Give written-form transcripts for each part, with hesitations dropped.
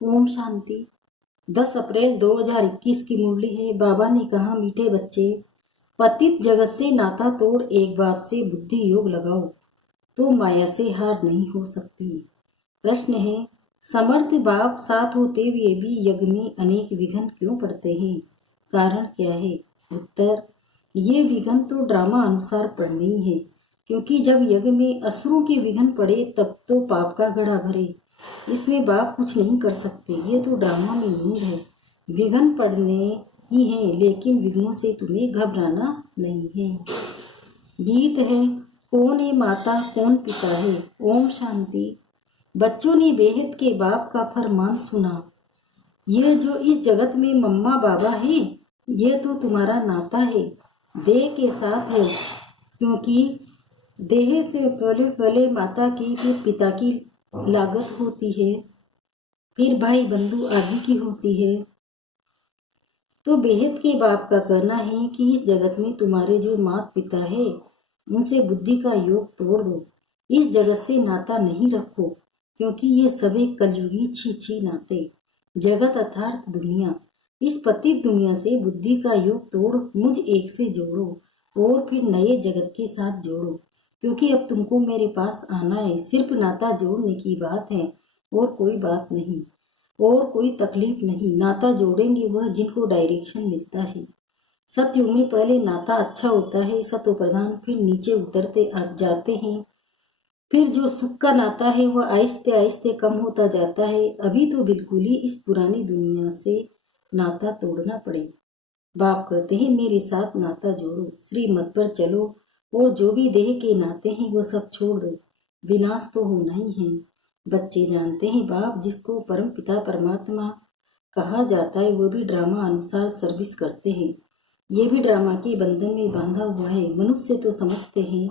ओम शांति। 10 अप्रैल 2021 की मुरली है। बाबा ने कहा, मीठे बच्चे, पतित जगत से नाता तोड़ एक बाप से बुद्धि योग लगाओ तो माया से हार नहीं हो सकती। प्रश्न है, समर्थ बाप साथ होते हुए भी यज्ञ में अनेक विघ्न क्यों पड़ते हैं? कारण क्या है? उत्तर, ये विघ्न तो ड्रामा अनुसार पड़ने ही है, क्योंकि जब यज्ञ में असुरों के विघ्न पड़े तब तो पाप का घड़ा भरे। इसमें बाप कुछ नहीं कर सकते, ये तो ड्रामा में नींद है। विघ्न पड़ने ही है, लेकिन विघ्नों से तुम्हें घबराना नहीं है। गीत है, कौन है माता कौन पिता है। ओम शांति। बच्चों ने बेहद के बाप का फरमान सुना। ये जो इस जगत में मम्मा बाबा है, ये तो तुम्हारा नाता है, देह के साथ है, क्योंकि देह से पहले पहले माता की फिर पिता की लागत होती है, फिर भाई बंधु आदि की होती है। तो बेहद के बाप का कहना है कि इस जगत में तुम्हारे जो माता पिता है, उनसे बुद्धि का योग तोड़ दो। इस जगत से नाता नहीं रखो, क्योंकि ये सभी कलयुगी छी नाते। जगत अर्थात दुनिया, इस पतित दुनिया से बुद्धि का योग तोड़ मुझ एक से जोड़ो और फिर नए जगत के साथ जोड़ो, क्योंकि अब तुमको मेरे पास आना है। सिर्फ नाता जोड़ने की बात है और कोई बात नहीं, और कोई तकलीफ नहीं। नाता जोड़ेंगे वह जिनको डायरेक्शन मिलता है। सतयुग में पहले नाता अच्छा होता है, सतो प्रधान, फिर नीचे उतरते जाते हैं। फिर जो सुख का नाता है वह आहिस्ते आहिस्ते कम होता जाता है। अभी तो बिल्कुल ही इस पुरानी दुनिया से नाता तोड़ना पड़े। बाप कहते हैं, मेरे साथ नाता जोड़ो, श्रीमत पर चलो और जो भी देह के नाते हैं वो सब छोड़ दो। विनाश तो होना ही है। बच्चे जानते हैं बाप जिसको परम पिता परमात्मा कहा जाता है, वो भी ड्रामा अनुसार सर्विस करते हैं। ये भी ड्रामा के बंधन में बांधा हुआ है। मनुष्य तो समझते हैं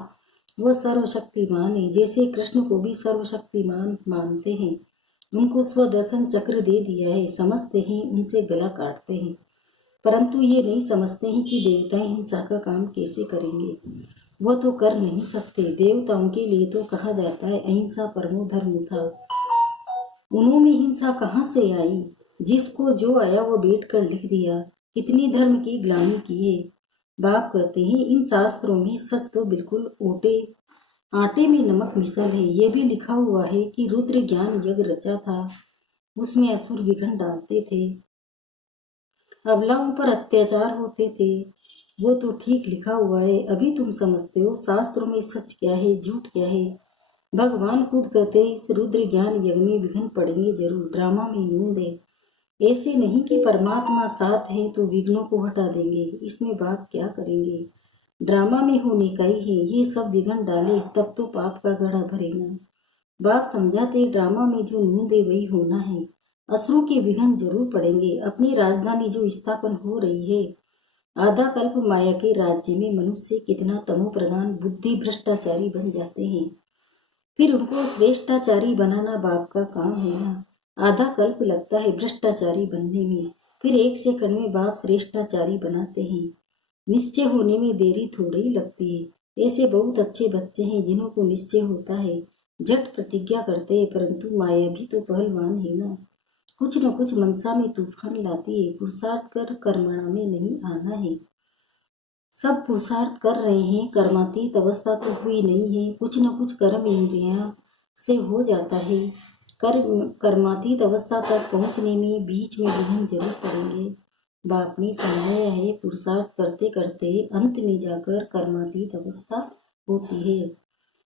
वह सर्वशक्तिमान है, जैसे कृष्ण को भी सर्वशक्तिमान मानते हैं। उनको स्वदर्शन चक्र दे दिया है, समझते हैं उनसे गला काटते हैं, परंतु ये नहीं समझते हैं कि देवताएं हिंसा का काम कैसे करेंगे। वह तो कर नहीं सकते। देवताओं के लिए तो कहा जाता है अहिंसा परमो धर्म था। उन्होंने हिंसा कहाँ से आई? जिसको जो आया वो बैठ कर लिख दिया। कितनी धर्म की ग्लानि की है। बाप कहते हैं, इन शास्त्रों में सच तो बिल्कुल ओटे आटे में नमक मिसल है। ये भी लिखा हुआ है कि रुद्र ज्ञान यज्ञ रचा था, उसमें असुर विघ्न डालते थे, अबलाओं पर अत्याचार होते थे। वो तो ठीक लिखा हुआ है। अभी तुम समझते हो शास्त्रों में सच क्या है झूठ क्या है। भगवान खुद कहते हैं, इस रुद्र ज्ञान यज्ञ में विघ्न पड़ेंगे जरूर। ड्रामा में यूं दे, ऐसे नहीं कि परमात्मा साथ है तो विघ्नों को हटा देंगे। इसमें बाप क्या करेंगे? ड्रामा में होने का ही है। ये सब विघ्न डाले तब तो पाप का घड़ा भरेगा। बाप समझाते, ड्रामा में जो नून दे वही होना है। असुरों के विघ्न जरूर पड़ेंगे। अपनी राजधानी जो स्थापन हो रही है, आधा कल्प माया के राज्य में मनुष्य कितना तमो प्रधान बुद्धि भ्रष्टाचारी बन जाते हैं। फिर उनको श्रेष्ठाचारी बनाना बाप का काम है ना। आधा कल्प लगता है भ्रष्टाचारी बनने में, फिर एक सेकंड में बाप श्रेष्ठाचारी बनाते हैं। निश्चय होने में देरी थोड़ी ही लगती है। ऐसे बहुत अच्छे बच्चे हैं जिन्हों को निश्चय होता है, झट प्रतिज्ञा करते हैं, परंतु माया भी तो पहलवान है ना। कुछ न कुछ मनसा में तूफान लाती है। पुरुषार्थ कर कर्मणा में नहीं आना है। सब पुरुषार्थ कर रहे हैं, कर्मातीत अवस्था तो हुई नहीं है। कुछ न कुछ कर्म इंद्रिया से हो जाता है। कर्मातीत अवस्था तक पहुंचने में बीच में विघ्न जरूर पड़ेंगे। बाप ने समझाया है, पुरुषार्थ करते करते अंत में जाकर कर्मातीत अवस्था होती है।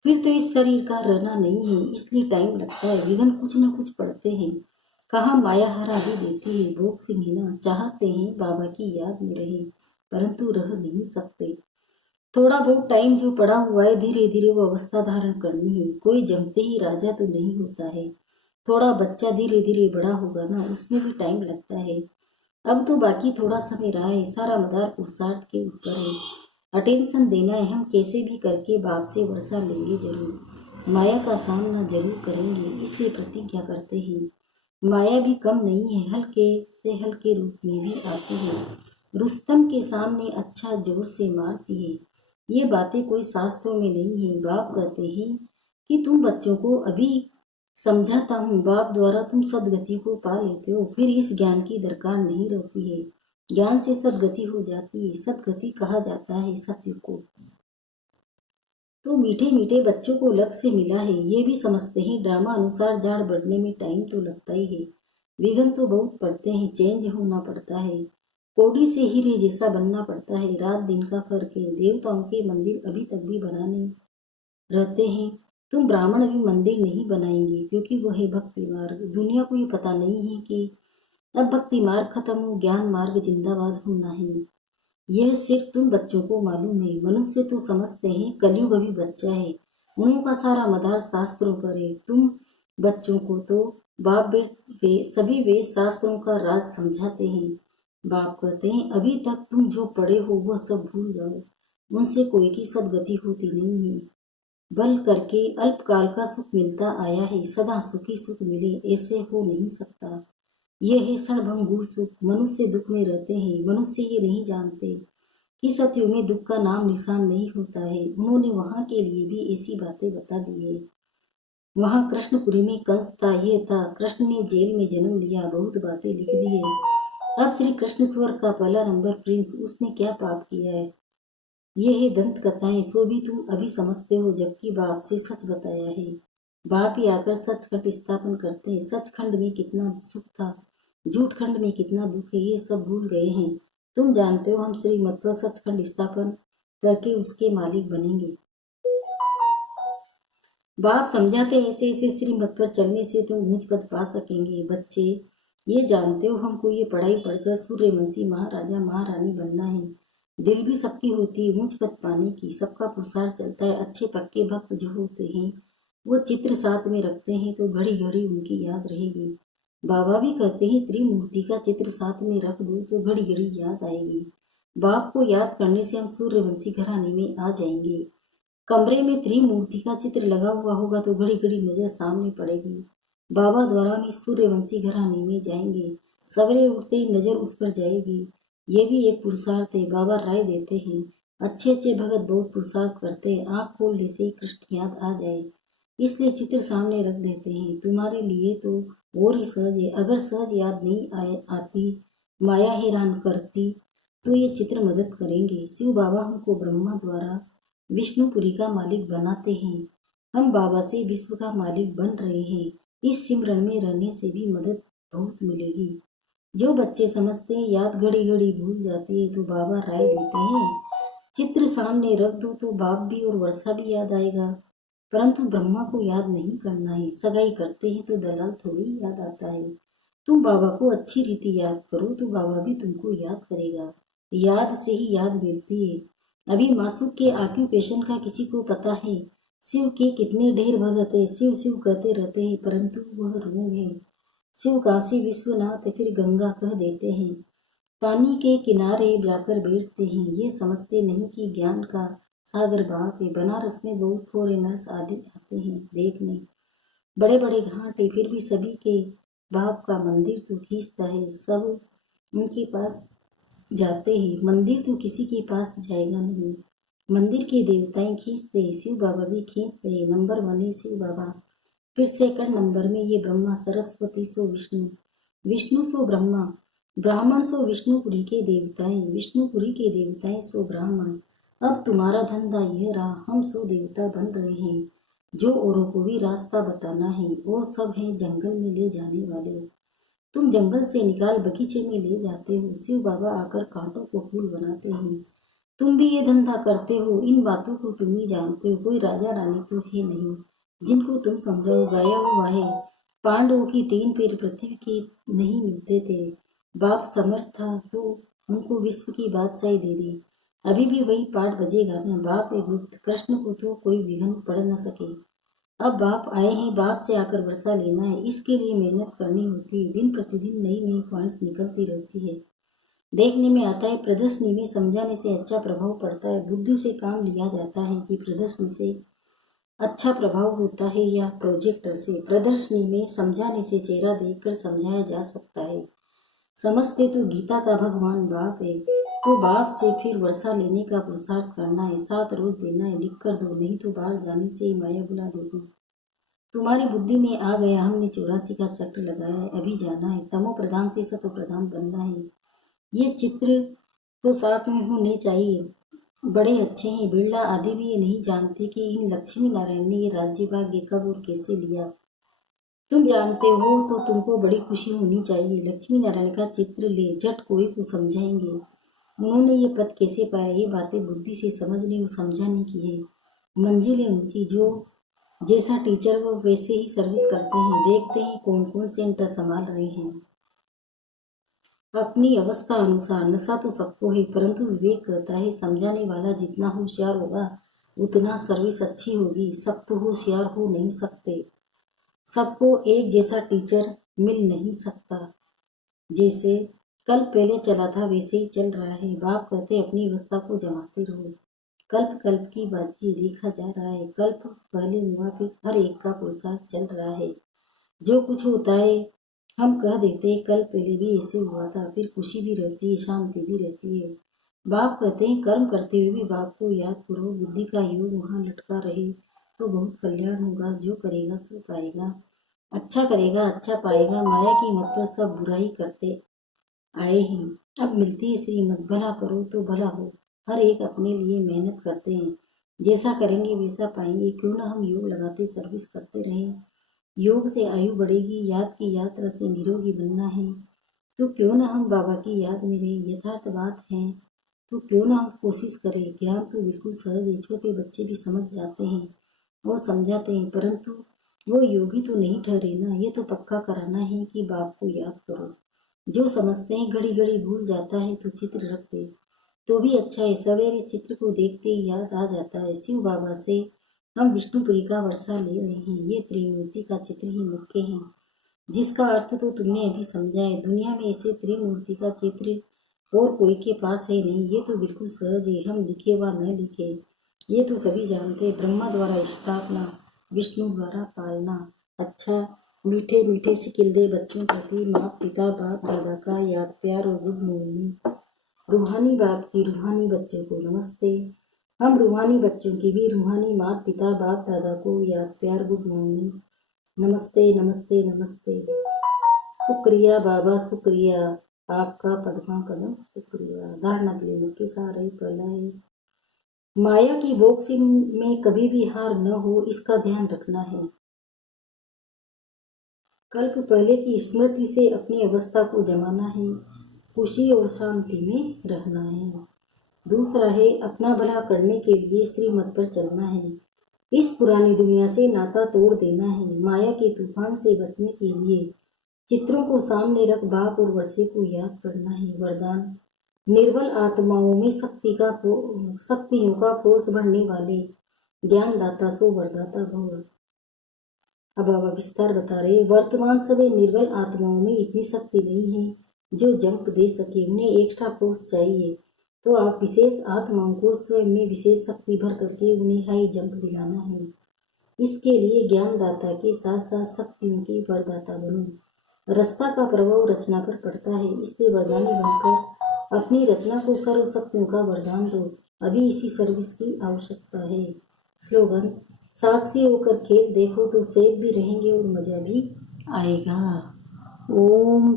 फिर तो इस शरीर का रहना नहीं है, इसलिए टाइम लगता है। विघ्न कुछ न कुछ पड़ते हैं। कहाँ माया हरा भी देती है। भोग सिंह ना चाहते हैं बाबा की याद में रहे, परंतु रह नहीं सकते। थोड़ा बहुत टाइम जो पड़ा हुआ है, धीरे धीरे वो अवस्था धारण करनी है। कोई जमते ही राजा तो नहीं होता है। थोड़ा बच्चा धीरे धीरे बड़ा होगा ना, उसमें भी टाइम लगता है। अब तो बाकी थोड़ा समय रहा है। सारा मदार पुरुषार्थ के ऊपर है। अटेंशन देना है। हम कैसे भी करके बाप से वर्षा लेंगे जरूर। माया का सामना जरूर करेंगे, इसलिए प्रतिज्ञा करते हैं। माया भी कम नहीं है, हल्के से हल्के रूप में भी आती है। रुस्तम के सामने अच्छा जोर से मारती है। ये बातें कोई शास्त्रों में नहीं है। बाप कहते हैं कि तुम बच्चों को अभी समझाता हूँ, बाप द्वारा तुम सदगति को पा लेते हो, फिर इस ज्ञान की दरकार नहीं रहती है। ज्ञान से सदगति हो जाती है, सदगति कहा जाता है सत्य को। तो मीठे मीठे बच्चों को लक्ष्य मिला है, ये भी समझते हैं। ड्रामा अनुसार जाड़ बढ़ने में टाइम तो लगता ही है, विघ्न तो बहुत पड़ते हैं, चेंज होना पड़ता है, कोड़ी से हीरे जैसा बनना पड़ता है, रात दिन का फर्क है। देवताओं के मंदिर अभी तक भी बनाने रहते हैं। तुम ब्राह्मण अभी मंदिर नहीं बनाएंगे, क्योंकि वो है भक्ति मार्ग। दुनिया को ये पता नहीं है कि अब भक्ति मार्ग खत्म हो, ज्ञान मार्ग जिंदाबाद होना है। यह सिर्फ तुम बच्चों को मालूम है, मनुष्य तो समझते हैं कलयुग अभी बच्चा है, उन्हों का सारा मदार शास्त्रों पर है। तुम बच्चों को तो बाप वे सभी वेद शास्त्रों का राज समझाते हैं। बाप कहते हैं अभी तक तुम जो पढ़े हो वह सब भूल जाओ, उनसे कोई की सदगति होती नहीं है। बल करके अल्पकाल का सुख मिलता आया है, सदा सुखी सुख मिले ऐसे हो नहीं सकता। ये है क्षणभंगुर सुख। मनुष्य दुख में रहते हैं, मनुष्य ये नहीं जानते कि सतयुग में दुख का नाम निशान नहीं होता है। उन्होंने वहां के लिए भी ऐसी बातें बता दी है। वहां कृष्णपुरी में कंस था, ये था, कृष्ण ने जेल में जन्म लिया, बहुत बातें लिख दी है। अब श्री कृष्ण स्वर्ग का पहला नंबर प्रिंस, उसने क्या पाप किया है? ये है दंत कथाएं, सो भी तुम अभी समझते हो, जबकि बाप से सच बताया है। बाप ही आकर सचखंड स्थापन करते हैं। सचखंड में कितना सुख था, झूठ खंड में कितना दुख है, ये सब भूल गए हैं। तुम जानते हो हम श्रीमत पर सचखंड स्थापन करके उसके मालिक बनेंगे। बाप समझाते ऐसे ऐसे श्रीमत पर चलने से तुम ऊंच पद पा सकेंगे। बच्चे ये जानते हो हमको ये पढ़ाई पढ़कर सूर्यवंशी महाराजा महारानी बनना है। दिल भी सबकी होती है ऊंच पद पाने की, सबका पुरुषार्थ चलता है। अच्छे पक्के भक्त जो होते हैं वो चित्र साथ में रखते हैं तो घड़ी घड़ी उनकी याद रहेगी। बाबा भी कहते हैं त्रिमूर्ति का चित्र साथ में रख दो तो घड़ी घड़ी याद आएगी। बाप को याद करने से हम सूर्यवंशी घराने में आ जाएंगे। कमरे में त्रिमूर्ति का चित्र लगा हुआ होगा तो घड़ी घड़ी नजर सामने पड़ेगी। बाबा द्वारा हम इस सूर्यवंशी घराने में जाएंगे, सवेरे उठते ही नजर उस पर जाएगी। ये भी एक पुरुषार्थ है। बाबा राय देते हैं अच्छे अच्छे भगत बहुत पुरुषार्थ करते हैं, आँख खोलने से ही कृष्ण याद आ जाए, इसलिए चित्र सामने रख देते हैं। तुम्हारे लिए तो और ही सहज है। अगर सहज याद नहीं आती, माया हैरान करती, तो ये चित्र मदद करेंगे। शिव बाबा हमको ब्रह्मा द्वारा विष्णुपुरी का मालिक बनाते हैं। हम बाबा से विश्व का मालिक बन रहे हैं। इस सिमरन में रहने से भी मदद बहुत मिलेगी। जो बच्चे समझते हैं याद घड़ी घड़ी भूल जाती है, तो बाबा राय देते हैं चित्र सामने रख दो तो बाप भी और वर्षा भी याद आएगा। परंतु ब्रह्मा को याद नहीं करना है, सगाई करते हैं तो दलाल थोड़ी याद आता है। तुम बाबा को अच्छी रीति याद करो तो बाबा भी तुमको याद करेगा। याद से ही याद मिलती है। अभी मासूक के ऑक्यूपेशन का किसी को पता है? शिव के कितने ढेर भगत है, शिव शिव कहते रहते हैं, परंतु वह रोग है। शिव काशी विश्वनाथ फिर गंगा कह देते हैं, पानी के किनारे जाकर बैठते हैं। ये समझते नहीं कि ज्ञान का सागर बाप है। बनारस में बहुत फॉरेनर्स आदि आते हैं देखने, बड़े बड़े घाट है, फिर भी सभी के बाप का मंदिर तो खींचता है, सब उनके पास जाते हैं। मंदिर तो किसी के पास जाएगा नहीं, मंदिर के देवताएं खींचते हैं, शिव बाबा भी खींचते हैं। नंबर 1 है शिव बाबा, फिर सेकंड नंबर में ये ब्रह्मा सरस्वती सो विष्णु, विष्णु सो ब्रह्मा, ब्राह्मण सो विष्णुपुरी के देवताएं, विष्णुपुरी के देवताएं सो ब्राह्मण। अब तुम्हारा धंधा यह रहा, हम सो देवता बन रहे हैं, जो औरों को भी रास्ता बताना है। वो सब हैं जंगल में ले जाने वाले। तुम जंगल से निकाल बगीचे में ले जाते हो, शिव बाबा आकर कांटों को फूल बनाते हैं। तुम भी ये धंधा करते हो, इन बातों को तुम ही जानते हो। कोई राजा रानी तो है नहीं जिनको तुम समझाओ, गाया हुआ है पांडवों की 3 पैर पृथ्वी के नहीं मिलते थे। बाप समर्थ था तो उनको विश्व की बादशाही दे दी। अभी भी वही पाठ बजेगा ना, बाप है गुप्त, कृष्ण को तो कोई विघ्न पड़ न सके। अब बाप आए हैं, बाप से आकर वर्षा लेना है, इसके लिए मेहनत करनी होती है। दिन प्रतिदिन नई नई पॉइंट्स निकलती रहती है, देखने में आता है। प्रदर्शनी में समझाने से अच्छा प्रभाव पड़ता है, बुद्धि से काम लिया जाता है कि प्रदर्शनी से अच्छा प्रभाव होता है या प्रोजेक्टर से। प्रदर्शनी में समझाने से चेहरा देखकर समझाया जा सकता है। समझते तो गीता का भगवान बाप है, तो बाप से फिर वर्षा लेने का पुरुषार्थ करना है। 7 रोज देना है, लिख कर दो, नहीं तो बाहर जाने से ही माया बुला देगी। तुम्हारी बुद्धि में आ गया, हमने 84 का चक्र लगाया है, अभी जाना है, तमो प्रधान से सतो प्रधान बनना है। ये चित्र तो साथ में होने चाहिए, बड़े अच्छे हैं। बिरला आदि भी ये नहीं जानते कि इन लक्ष्मी नारायण ने ये राज्य भाग्य कब और कैसे लिया। तुम जानते हो तो तुमको बड़ी खुशी होनी चाहिए। लक्ष्मी नारायण का चित्र ले, झट कोई को समझाएंगे उन्होंने ये पद कैसे पाया। ये बातें बुद्धि से समझने और समझाने की है। मंजिलें ऊंची, जो जैसा टीचर वो वैसे ही सर्विस करते हैं। देखते हैं कौन कौन सेंटर संभाल रहे हैं। अपनी अवस्था अनुसार नशा तो सबको है, परंतु विवेक कहता है समझाने वाला जितना होशियार होगा उतना सर्विस अच्छी होगी। सब तो होशियार हो नहीं सकते, सबको एक जैसा टीचर मिल नहीं सकता। जैसे कल पहले चला था वैसे ही चल रहा है। बाप कहते अपनी अवस्था को जमाते रहो। कल्प कल्प की बाजी देखा जा रहा है। कल्प पहले हुआ, फिर हर एक का पुरुषार्थ चल रहा है। जो कुछ होता है हम कह देते हैं कल पहले भी ऐसे हुआ था, फिर खुशी भी रहती है, शांति भी रहती है। बाप कहते हैं कर्म करते हुए भी बाप को याद करो। बुद्धि का योग वहाँ लटका रहे तो बहुत कल्याण होगा। जो करेगा सो पाएगा, अच्छा करेगा अच्छा पाएगा। माया की मत पर सब बुराई करते आए हैं, अब मिलती है श्रीमत। भला करो तो भला हो। हर एक अपने लिए मेहनत करते हैं, जैसा करेंगे वैसा पाएंगे। क्यों ना हम योग लगाते सर्विस करते रहें। योग से आयु बढ़ेगी, याद की यात्रा से निरोगी बनना है। तो क्यों ना हम बाबा की याद में रहें। यथार्थ बात है तो क्यों ना हम कोशिश करें। ज्ञान तो बिल्कुल सहज है, छोटे बच्चे भी समझ जाते हैं और समझाते हैं, परंतु वो योगी तो नहीं ठहरे ना। ये तो पक्का कराना है कि बाप को याद करो। जो समझते हैं घड़ी घड़ी भूल जाता है तो चित्र रख दे तो भी अच्छा है। सवेरे चित्र को देखते ही याद आ जाता है। शिव बाबा से हम विष्णुपुरी का वर्षा ले रहे हैं। ये त्रिमूर्ति का चित्र ही मुख्य है, जिसका अर्थ तो तुमने अभी समझा है। दुनिया में ऐसे त्रिमूर्ति का चित्र और कोई के पास है नहीं। ये तो बिल्कुल सहज है, हम लिखे व न लिखे ये तो सभी जानते। ब्रह्मा द्वारा स्थापना, विष्णु द्वारा पालना। अच्छा, मीठे मीठे सिकिल दे बच्चों प्रति माँ पिता बाप दादा का याद प्यार और गुड मॉर्निंग। रूहानी बाप की रूहानी बच्चों को नमस्ते। हम रूहानी बच्चों की भी रूहानी माँ पिता बाप दादा को याद प्यार गुड मॉर्निंग। नमस्ते नमस्ते नमस्ते। शुक्रिया बाबा शुक्रिया, आपका पद्मा पदम शुक्रिया। धारणा के लिए मुख्य सारे प्रलय। माया की बॉक्सिंग में कभी भी हार न हो, इसका ध्यान रखना है। कल्प पहले की स्मृति से अपनी अवस्था को जमाना है, खुशी और शांति में रहना है। दूसरा है अपना भला करने के लिए श्रीमत पर चलना है। इस पुरानी दुनिया से नाता तोड़ देना है। माया के तूफान से बचने के लिए चित्रों को सामने रख बाप और वर्षे को याद करना है। वरदान, निर्बल आत्माओं में शक्तियों का कोष भरने वाले ज्ञानदाता सो वरदाता भव। अब बाबा विस्तार बता रहे। वर्तमान समय निर्बल आत्माओं में इतनी शक्ति नहीं है जो जंप दे सके। उन्हें एक्स्ट्रा फोर्स चाहिए, तो आप विशेष आत्माओं को स्वयं में विशेष शक्ति भर करके उन्हें हाई जंप दिलाना है। इसके लिए ज्ञानदाता के साथ साथ शक्तियों के वरदाता बनो। रस्ता का प्रभाव रचना पर पड़ता है, इसलिए वरदानी बनकर अपनी रचना को सर्वशक्तियों का वरदान दो। अभी इसी सर्विस की आवश्यकता है। स्लोगन, साक्षी होकर खेल देखो तो सेफ भी रहेंगे और मजा भी आएगा। ओम